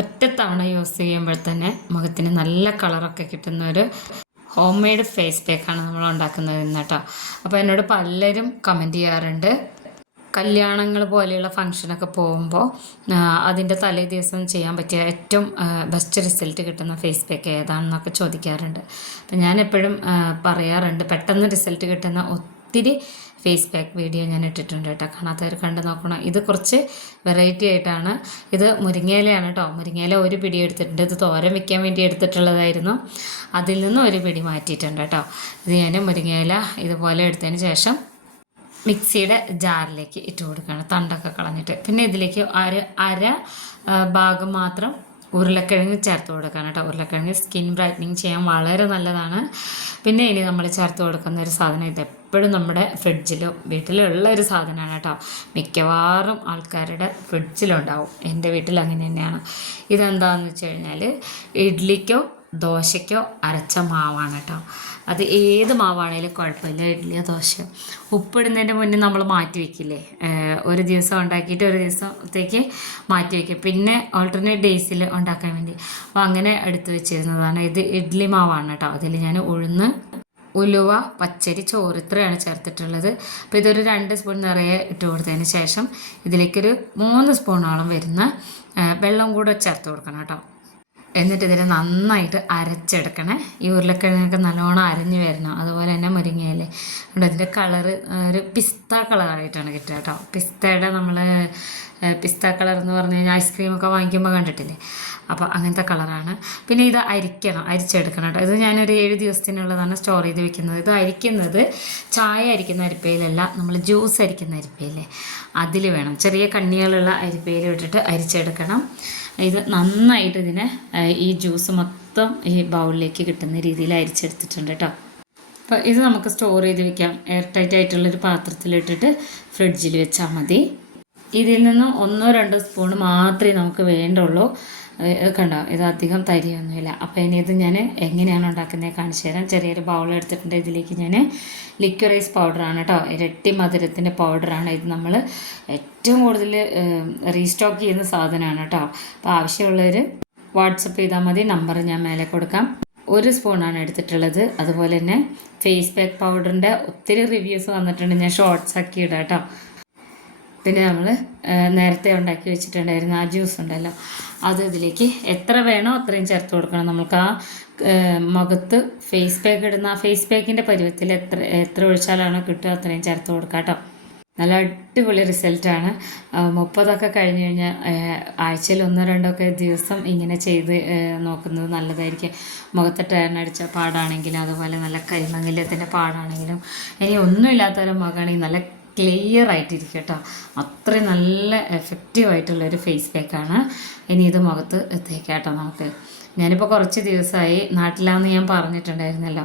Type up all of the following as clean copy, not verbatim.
ഒറ്റത്തവണ യൂസ് ചെയ്യുമ്പോൾ തന്നെ മുഖത്തിന് നല്ല കളറൊക്കെ കിട്ടുന്ന ഒരു ഹോം മെയ്ഡ് ഫേസ് പാക്കാണ് നമ്മൾ ഉണ്ടാക്കുന്നത് ഇന്ന് കേട്ടോ. അപ്പോൾ എന്നോട് പലരും കമൻറ്റ് ചെയ്യാറുണ്ട്, കല്യാണങ്ങൾ പോലെയുള്ള ഫങ്ഷനൊക്കെ പോകുമ്പോൾ അതിൻ്റെ തലേ ദിവസം ചെയ്യാൻ പറ്റിയ ഏറ്റവും ബെസ്റ്റ് റിസൾട്ട് കിട്ടുന്ന ഫേസ് പാക്ക് ഏതാണെന്നൊക്കെ ചോദിക്കാറുണ്ട്. അപ്പം ഞാൻ എപ്പോഴും പറയാറുണ്ട്, പെട്ടെന്ന് റിസൾട്ട് കിട്ടുന്ന ഒത്തിരി ഫേസ് പാക്ക് വീഡിയോ ഞാൻ ഇട്ടിട്ടുണ്ട് കേട്ടോ. കാണാത്തവർ കണ്ട് നോക്കണം. ഇത് കുറച്ച് വെറൈറ്റി ആയിട്ടാണ്. ഇത് മുരിങ്ങയിലയാണ് കേട്ടോ. മുരിങ്ങയില ഒരു പിടി എടുത്തിട്ടുണ്ട്. ഇത് തോരൻ വെക്കാൻ വേണ്ടി എടുത്തിട്ടുള്ളതായിരുന്നു. അതിൽ നിന്ന് ഒരു പിടി മാറ്റിയിട്ടുണ്ട് കേട്ടോ. ഇത് ഞാൻ മുരിങ്ങയില ഇതുപോലെ എടുത്തതിന് ശേഷം മിക്സിയുടെ ജാറിലേക്ക് ഇട്ട് കൊടുക്കുകയാണ്, തണ്ടൊക്കെ കളഞ്ഞിട്ട്. പിന്നെ ഇതിലേക്ക് അര ഭാഗം മാത്രം ഉരുളക്കിഴങ്ങ് ചേർത്ത് കൊടുക്കണം കേട്ടോ. ഉരുളക്കിഴങ്ങ് സ്കിൻ ബ്രൈറ്റനിങ് ചെയ്യാൻ വളരെ നല്ലതാണ്. പിന്നെ ഇനി നമ്മൾ ചേർത്ത് കൊടുക്കുന്ന ഒരു സാധനം, ഇത് എപ്പോഴും നമ്മുടെ ഫ്രിഡ്ജിലും വീട്ടിലുള്ള ഒരു സാധനമാണ് കേട്ടോ. മിക്കവാറും ആൾക്കാരുടെ ഫ്രിഡ്ജിലുണ്ടാവും. എൻ്റെ വീട്ടിൽ അങ്ങനെ തന്നെയാണ്. ഇതെന്താണെന്ന് വെച്ച് കഴിഞ്ഞാൽ ഇഡ്ലിക്കോ ദോശയ്ക്കോ അരച്ച മാവാണ് കേട്ടോ. അത് ഏത് മാവാണേലും കുഴപ്പമില്ല, ഇഡ്ഡലിയോ ദോശയോ. ഉപ്പിടുന്നതിൻ്റെ മുന്നേ നമ്മൾ മാറ്റി വയ്ക്കില്ലേ, ഒരു ദിവസം ഉണ്ടാക്കിയിട്ട് ഒരു ദിവസത്തേക്ക് മാറ്റി വയ്ക്കും, പിന്നെ ഓൾട്ടർനേറ്റ് ഡേയ്സിൽ ഉണ്ടാക്കാൻ വേണ്ടി. അപ്പോൾ അങ്ങനെ എടുത്ത് വെച്ചിരുന്നതാണ്. ഇത് ഇഡ്ഡലി മാവാണ് കേട്ടോ. അതിൽ ഞാൻ ഉഴുന്ന്, ഉലുവ, പച്ചരി, ചോറ് ഇത്രയാണ് ചേർത്തിട്ടുള്ളത്. അപ്പോൾ ഇതൊരു 2 സ്പൂൺ നിറയെ ഇട്ട് കൊടുത്തതിന് ശേഷം ഇതിലേക്കൊരു 3 സ്പൂണോളം വരുന്ന വെള്ളം കൂടെ ചേർത്ത് കൊടുക്കണം കേട്ടോ. എന്നിട്ട് ഇതിനെ നന്നായിട്ട് അരച്ചെടുക്കണേ. ഈ ഉരുളക്കിഴങ്ങൊക്കെ നല്ലോണം അരഞ്ഞ് വരണം. അതുപോലെ തന്നെ മുരിങ്ങയില ഉണ്ട്. അതിൻ്റെ കളറ് ഒരു പിസ്ത കളറായിട്ടാണ് കിട്ടുക കേട്ടോ. പിസ്തയുടെ പിസ്ത കളർ എന്ന് പറഞ്ഞു കഴിഞ്ഞാൽ ഐസ്ക്രീമൊക്കെ വാങ്ങിക്കുമ്പോൾ കണ്ടിട്ടില്ലേ, അപ്പോൾ അങ്ങനത്തെ കളറാണ്. പിന്നെ ഇത് അരിച്ചെടുക്കണം കേട്ടോ. ഇത് ഞാനൊരു 7 ദിവസത്തിനുള്ളതാണ് സ്റ്റോർ ചെയ്ത് വെക്കുന്നത്. ഇത് അരിക്കുന്നത് ചായ അരിക്കുന്ന അരിപ്പയിലല്ല, നമ്മൾ ജ്യൂസ് അരിക്കുന്ന അരിപ്പയില്ലേ അതിൽ വേണം. ചെറിയ കണ്ണികളുള്ള അരിപ്പയിൽ ഇട്ടിട്ട് അരിച്ചെടുക്കണം. ഇത് നന്നായിട്ട് ഇതിനെ ഈ ജ്യൂസ് മൊത്തം ഈ ബൗളിലേക്ക് കിട്ടുന്ന രീതിയിൽ അരിച്ചെടുത്തിട്ടുണ്ട് കേട്ടോ. അപ്പോൾ ഇത് നമുക്ക് സ്റ്റോർ ചെയ്ത് വെക്കാം. എയർ ടൈറ്റ് ആയിട്ടുള്ളൊരു പാത്രത്തിലിട്ടിട്ട് ഫ്രിഡ്ജിൽ വെച്ചാൽ മതി. ഇതിൽ നിന്ന് 1-2 സ്പൂൺ മാത്രമേ നമുക്ക് വേണ്ടുള്ളൂ. കണ്ടോ, ഇത് അധികം തരിയൊന്നുമില്ല. അപ്പോൾ ഇനി ഇത് ഞാൻ എങ്ങനെയാണ് ഉണ്ടാക്കുന്നത് കാണിച്ചു തരാം. ചെറിയൊരു ബൗൾ എടുത്തിട്ടുണ്ട്. ഇതിലേക്ക് ഞാൻ ലിക്വറൈസ് പൗഡറാണ് കേട്ടോ, ഇരട്ടി മധുരത്തിൻ്റെ പൗഡറാണ്. ഇത് നമ്മൾ ഏറ്റവും കൂടുതൽ റീസ്റ്റോക്ക് ചെയ്യുന്ന സാധനമാണ് കേട്ടോ. അപ്പോൾ ആവശ്യമുള്ളവർ വാട്സപ്പ് ചെയ്താൽ മതി. നമ്പർ ഞാൻ മേലെ കൊടുക്കാം. 1 സ്പൂണാണ് എടുത്തിട്ടുള്ളത്. അതുപോലെ തന്നെ ഫേസ് പാക്ക് പൗഡറിൻ്റെ ഒത്തിരി റിവ്യൂസ് വന്നിട്ടുണ്ട്. ഞാൻ ഷോർട്സ് ആക്കി ഇടാം കേട്ടോ. പിന്നെ നമ്മൾ നേരത്തെ ഉണ്ടാക്കി വെച്ചിട്ടുണ്ടായിരുന്ന ആ ജ്യൂസ് ഉണ്ടല്ലോ, അത് ഇതിലേക്ക് എത്ര വേണോ അത്രയും ചേർത്ത് കൊടുക്കണം. നമുക്ക് ആ മുഖത്ത് ഫേസ് പാക്ക് ഇടുന്ന ആ ഫേസ് പാക്കിൻ്റെ പരുവത്തിൽ എത്ര ഒഴിച്ചാലാണോ കിട്ടുക അത്രയും ചേർത്ത് കൊടുക്കാം കേട്ടോ. നല്ല അടിപൊളി റിസൾട്ടാണ്. 30 കഴിഞ്ഞ് കഴിഞ്ഞാൽ ആഴ്ചയിൽ 1-2 ദിവസം ഇങ്ങനെ ചെയ്ത് നോക്കുന്നത് നല്ലതായിരിക്കും. മുഖത്ത് ടേൺ അടിച്ച പാടാണെങ്കിലും അതുപോലെ നല്ല കരിമംഗല്യത്തിൻ്റെ പാടാണെങ്കിലും ഇനി ഒന്നുമില്ലാത്തൊരു മുഖമാണെങ്കിൽ നല്ല ക്ലിയർ ആയിട്ടിരിക്കും കേട്ടോ. അത്രയും നല്ല എഫക്റ്റീവായിട്ടുള്ളൊരു ഫേസ് പാക്കാണ്. ഇനി ഇത് മുഖത്ത് തേക്കാം കേട്ടോ. നമുക്ക് ഞാനിപ്പോൾ കുറച്ച് ദിവസമായി നാട്ടിലാണെന്ന് ഞാൻ പറഞ്ഞിട്ടുണ്ടായിരുന്നല്ലോ.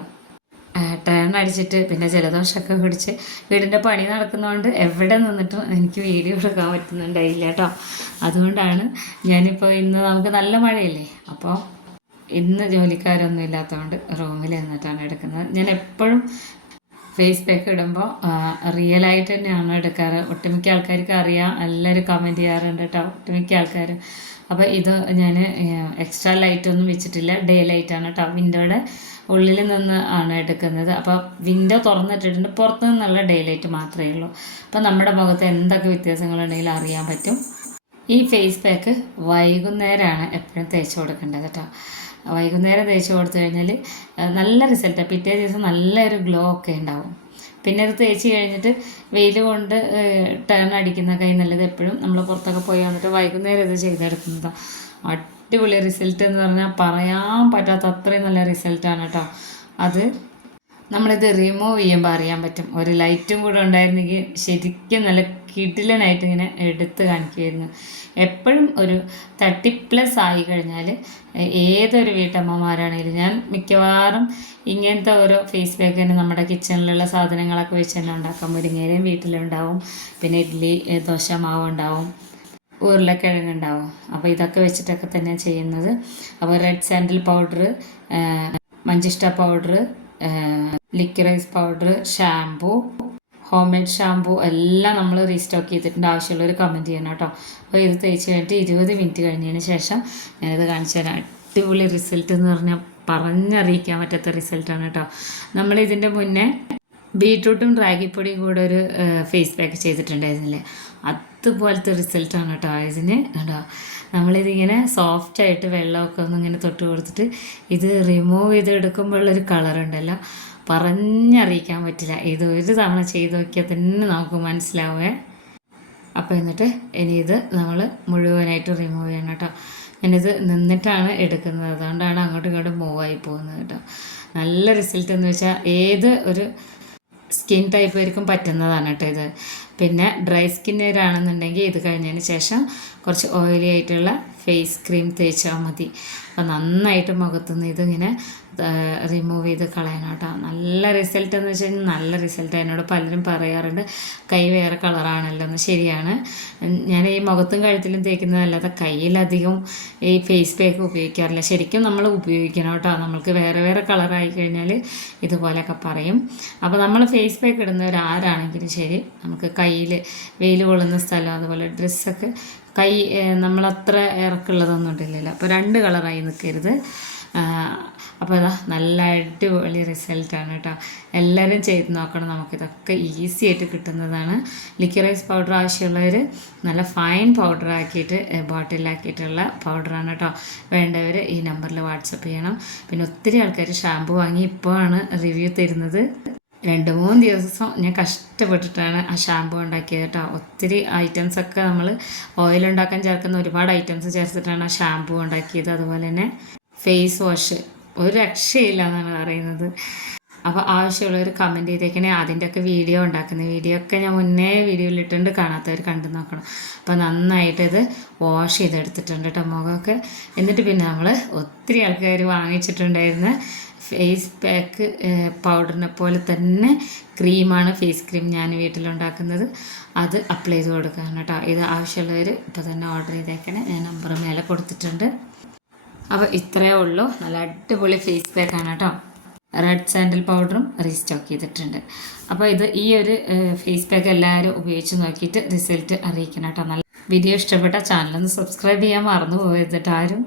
ടേൺ അടിച്ചിട്ട് പിന്നെ ജലദോഷമൊക്കെ പിടിച്ച് വീടിൻ്റെ പണി നടക്കുന്നതുകൊണ്ട് എവിടെ നിന്നിട്ടും എനിക്ക് വീഡിയോ എടുക്കാൻ പറ്റുന്നുണ്ടായില്ല കേട്ടോ. അതുകൊണ്ടാണ് ഞാനിപ്പോൾ ഇന്ന് നമുക്ക് നല്ല മഴയില്ലേ, അപ്പോൾ ഇന്ന് ജോലിക്കാരൊന്നും ഇല്ലാത്തതുകൊണ്ട് റൂമിൽ നിന്നിട്ടാണ് എടുക്കുന്നത്. ഞാൻ എപ്പോഴും ഫേസ് പാക്ക് ഇടുമ്പോൾ റിയലായിട്ട് തന്നെയാണ് എടുക്കാറ്. ഒട്ടുമിക്ക ആൾക്കാർക്ക് അറിയാം, എല്ലാവരും കമൻറ്റ് ചെയ്യാറുണ്ട് കേട്ടോ, ഒട്ടുമിക്ക ആൾക്കാർ. അപ്പോൾ ഇത് ഞാൻ എക്സ്ട്രാ ലൈറ്റൊന്നും വെച്ചിട്ടില്ല, ഡേ ലൈറ്റാണ് കേട്ടോ. വിൻഡോയുടെ ഉള്ളിൽ നിന്ന് ആണ് എടുക്കുന്നത്. അപ്പോൾ വിൻഡോ തുറന്നിട്ടിട്ടുണ്ട്, പുറത്ത് നിന്നുള്ള ഡേ ലൈറ്റ് മാത്രമേ ഉള്ളൂ. അപ്പോൾ നമ്മുടെ മുഖത്ത് എന്തൊക്കെ വ്യത്യാസങ്ങളുണ്ടെങ്കിലും അറിയാൻ പറ്റും. ഈ ഫേസ് പാക്ക് വൈകുന്നേരമാണ് എപ്പോഴും തേച്ച് കൊടുക്കേണ്ടത് കേട്ടോ. വൈകുന്നേരം തേച്ച് കൊടുത്തു കഴിഞ്ഞാൽ നല്ല റിസൾട്ടാണ്. പിറ്റേ ദിവസം നല്ലൊരു ഗ്ലോ ഒക്കെ ഉണ്ടാവും. പിന്നെ അത് തേച്ച് കഴിഞ്ഞിട്ട് വെയിൽ കൊണ്ട് ടേൺ അടിക്കുന്ന കൈ നല്ലത് എപ്പോഴും നമ്മൾ പുറത്തൊക്കെ പോയി വന്നിട്ട് വൈകുന്നേരം ഇത് ചെയ്തെടുക്കുന്നതാണ്. അടിപൊളി റിസൾട്ട് എന്ന് പറഞ്ഞാൽ പറയാൻ പറ്റാത്ത അത്രയും നല്ല റിസൾട്ടാണ് കേട്ടോ. അത് നമ്മളിത് റിമൂവ് ചെയ്യുമ്പോൾ അറിയാൻ പറ്റും. ഒരു ലൈറ്റും കൂടെ ഉണ്ടായിരുന്നെങ്കിൽ ശരിക്കും നല്ല കിടിലനായിട്ട് ഇങ്ങനെ എടുത്ത് കാണിക്കുമായിരുന്നു. എപ്പോഴും ഒരു 30+ ആയി കഴിഞ്ഞാൽ ഏതൊരു വീട്ടമ്മമാരാണെങ്കിലും ഞാൻ മിക്കവാറും ഇങ്ങനത്തെ ഓരോ ഫേസ് പാക്ക് തന്നെ നമ്മുടെ കിച്ചണിലുള്ള സാധനങ്ങളൊക്കെ വെച്ച് തന്നെ ഉണ്ടാക്കാം. മുരിങ്ങയിലയും വീട്ടിലുണ്ടാവും, പിന്നെ ഇഡ്ഡലി ദോശ മാവ് ഉണ്ടാവും, ഉരുളക്കിഴങ്ങുണ്ടാവും. അപ്പോൾ ഇതൊക്കെ വെച്ചിട്ടൊക്കെ തന്നെ ചെയ്യുന്നത്. അപ്പോൾ red sandal powder, manjistha powder, liquorice powder, shampoo, homemade shampoo എല്ലാം നമ്മൾ റീസ്റ്റോക്ക് ചെയ്തിട്ടുണ്ട്. ആവശ്യമുള്ളവർ കമൻറ്റ് ചെയ്യണം കേട്ടോ. അപ്പോൾ ഇത് തേച്ച് കഴിഞ്ഞിട്ട് 20 മിനിറ്റ് കഴിഞ്ഞതിന് ശേഷം ഞാനിത് കാണിച്ചു തരാം. അടിപൊളി റിസൾട്ട് എന്ന് പറഞ്ഞാൽ പറഞ്ഞറിയിക്കാൻ പറ്റാത്ത റിസൾട്ടാണ് കേട്ടോ. നമ്മളിതിൻ്റെ മുന്നേ ബീട്രൂട്ടും റാഗിപ്പൊടിയും കൂടെ ഒരു ഫേസ് പാക്ക് ചെയ്തിട്ടുണ്ടായിരുന്നില്ലേ, അതുപോലത്തെ റിസൾട്ടാണ് കേട്ടോ ഇതിന് കേട്ടോ. നമ്മളിതിങ്ങനെ സോഫ്റ്റായിട്ട് വെള്ളമൊക്കെ ഒന്ന് ഇങ്ങനെ തൊട്ട് കൊടുത്തിട്ട് ഇത് റിമൂവ് ചെയ്ത് എടുക്കുമ്പോഴുള്ളൊരു കളറുണ്ടല്ലോ, പറഞ്ഞറിയിക്കാൻ പറ്റില്ല. ഇത് ഒരു തവണ ചെയ്ത് നോക്കിയാൽ തന്നെ നമുക്ക് മനസ്സിലാവേ. അപ്പോൾ എന്നിട്ട് ഇനി ഇത് നമ്മൾ മുഴുവനായിട്ട് റിമൂവ് ചെയ്യണം കേട്ടോ. ഞാനിത് നിന്നിട്ടാണ് എടുക്കുന്നത്, അതുകൊണ്ടാണ് അങ്ങോട്ടും ഇങ്ങോട്ടും മൂവായി പോകുന്നത് കേട്ടോ. നല്ല റിസൾട്ട് എന്ന് വെച്ചാൽ ഏത് ഒരു സ്കിൻ ടൈപ്പുകാർക്കും പറ്റുന്നതാണ് കേട്ടോ ഇത്. പിന്നെ ഡ്രൈ സ്കിന്നുകാരാണെന്നുണ്ടെങ്കിൽ ഇത് കഴിഞ്ഞതിന് ശേഷം കുറച്ച് ഓയിലി ആയിട്ടുള്ള ഫേസ് ക്രീം തേച്ചാൽ മതി. അപ്പോൾ നന്നായിട്ട് മുഖത്തുനിന്ന് ഇതിങ്ങനെ റിമൂവ് ചെയ്ത് കളയണം കേട്ടോ. നല്ല റിസൾട്ട് എന്ന് വെച്ച് കഴിഞ്ഞാൽ നല്ല റിസൾട്ട്. എന്നോട് പലരും പറയാറുണ്ട് കൈ വേറെ കളറാണല്ലോ എന്ന്. ശരിയാണ്, ഞാൻ ഈ മുഖത്തും കഴുത്തിലും തേക്കുന്നതല്ലാതെ കയ്യിലധികം ഈ ഫേസ് പാക്ക് ഉപയോഗിക്കാറില്ല. ശരിക്കും നമ്മൾ ഉപയോഗിക്കണം കേട്ടോ. നമ്മൾക്ക് വേറെ വേറെ കളറായി കഴിഞ്ഞാൽ ഇതുപോലെയൊക്കെ പറയും. അപ്പോൾ നമ്മൾ ഫേസ് പാക്ക് ഇടുന്നവരാരാണെങ്കിലും ശരി, നമുക്ക് കയ്യിൽ വെയിൽ കൊള്ളുന്ന സ്ഥലം അതുപോലെ ഡ്രസ്സൊക്കെ കൈ നമ്മളത്ര ഇറക്കുള്ളതൊന്നും ഇട്ടില്ലല്ലോ, അപ്പോൾ 2 കളറായി നിൽക്കരുത്. അപ്പോൾ അതാ നല്ല അടിപൊളി റിസൾട്ടാണ് കേട്ടോ. എല്ലാവരും ചെയ്ത് നോക്കണം. നമുക്കിതൊക്കെ ഈസി ആയിട്ട് കിട്ടുന്നതാണ്. ലിക്വിറൈസ് പൗഡർ ആവശ്യമുള്ളവർ നല്ല ഫൈൻ പൗഡർ ആക്കിയിട്ട് ബോട്ടിലാക്കിയിട്ടുള്ള പൗഡറാണ് കേട്ടോ. വേണ്ടവർ ഈ നമ്പറിൽ വാട്സപ്പ് ചെയ്യണം. പിന്നെ ഒത്തിരി ആൾക്കാർ ഷാമ്പു വാങ്ങി ഇപ്പോഴാണ് റിവ്യൂ തരുന്നത്. 2-3 ദിവസം ഞാൻ കഷ്ടപ്പെട്ടിട്ടാണ് ആ ഷാമ്പു ഉണ്ടാക്കിയത് കേട്ടോ. ഒത്തിരി ഐറ്റംസൊക്കെ നമ്മൾ ഓയിലുണ്ടാക്കാൻ ചേർക്കുന്ന ഒരുപാട് ഐറ്റംസ് ചേർത്തിട്ടാണ് ആ ഷാമ്പു ഉണ്ടാക്കിയത്. അതുപോലെ തന്നെ ഫേസ് വാഷ് ഒരു രക്ഷയില്ല എന്നാണ് പറയുന്നത്. അപ്പോൾ ആവശ്യമുള്ളവർ കമൻറ്റ് ചെയ്തേക്കണേ. അതിൻ്റെയൊക്കെ വീഡിയോ വീഡിയോ ഒക്കെ ഞാൻ മുന്നേ വീഡിയോയിലിട്ടുണ്ട്, കാണാത്തവർ കണ്ടു നോക്കണം. അപ്പോൾ നന്നായിട്ട് ഇത് വാഷ് ചെയ്തെടുത്തിട്ടുണ്ട് കേട്ടോ മുഖമൊക്കെ. എന്നിട്ട് പിന്നെ നമ്മൾ ഒത്തിരി ആൾക്കാർ വാങ്ങിച്ചിട്ടുണ്ടായിരുന്ന ഫേസ് പാക്ക് പൗഡറിനെ പോലെ തന്നെ ക്രീമാണ് ഫേസ് ക്രീം ഞാൻ വീട്ടിലുണ്ടാക്കുന്നത്. അത് അപ്ലൈ ചെയ്ത് കൊടുക്കുകയാണ് കേട്ടോ. ഇത് ആവശ്യമുള്ളവർ ഇപ്പോൾ തന്നെ ഓർഡർ ചെയ്തേക്കണേ. ഞാൻ നമ്പർ മേലെ കൊടുത്തിട്ടുണ്ട്. അപ്പോൾ ഇത്രയേ ഉള്ളൂ. നല്ല അടിപൊളി ഫേസ് പാക്കാണ് കേട്ടോ. റെഡ് സാൻഡൽ പൗഡറും റീസ്റ്റോക്ക് ചെയ്തിട്ടുണ്ട്. അപ്പോൾ ഈ ഒരു ഫേസ് പാക്ക് എല്ലാവരും ഉപയോഗിച്ച് നോക്കിയിട്ട് റിസൾട്ട് അറിയിക്കണം കേട്ടോ. നല്ല വീഡിയോ ഇഷ്ടപ്പെട്ട ചാനലൊന്ന് സബ്സ്ക്രൈബ് ചെയ്യാൻ മറന്നു പോയത് ആരും.